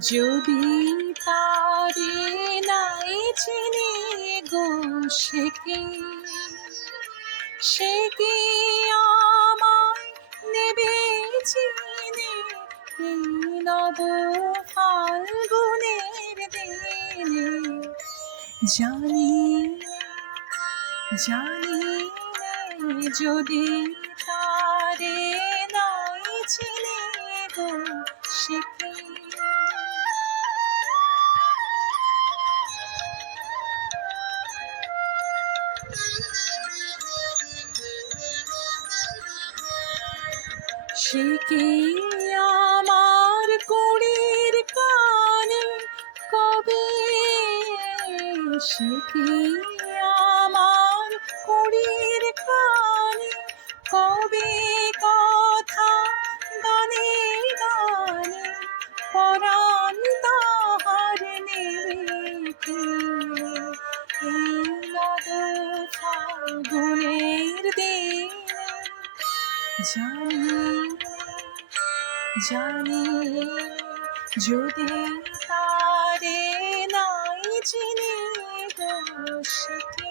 যদি তারে নাই চিনি গো সে কি আমায় নেবে চিনে এই নব ফাল্গুনের দিনে জানি জানি যদি তারে নাই চিনি গো সে কি সে কি আমার কুড়ির কানে কবে সে কি আমার কুড়ির কানে কবে কথা গানে গানে পরাণ তাহার নেবে এই নব ফাল্গুনের দিনে জানি জানি যদি তারে নাই চিনি গো সে কি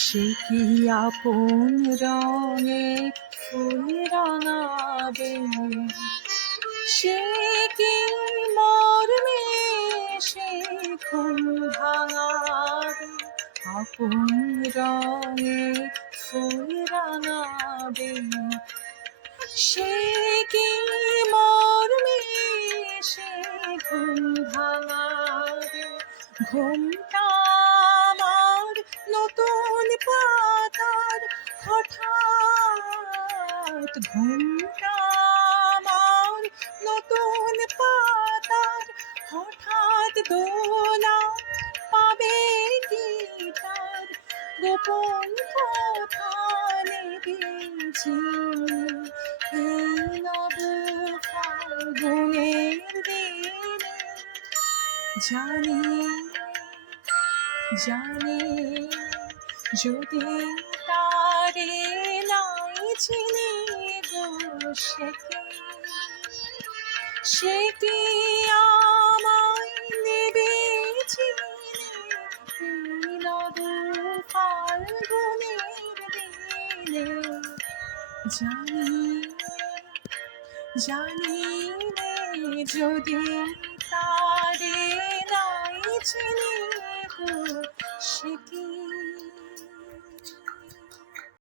সে কি আপন রঙে ফুল রাঙাবে সে কি মর্মে সে ঘুম ভাঙাবে আপন রঙে ফুল রাঙাবে সে কি মর্মে সে ঘুম ভাঙাবে ঘুমটা আমার নতুন পাতার হঠাৎ ঘুমটা আমার নতুন পাতার হঠাৎ দোলা পাবে কি তার গোপন কথা নেবেছি এই নব ফাল্গুনের দিনে জানি জানি যদি তারে নাই চিনি গো সে কি আমায় নেবে চিনে এই নব ফাল্গুনের দিনে জানি জানি যদি তারে নাই চিনি গো সে কি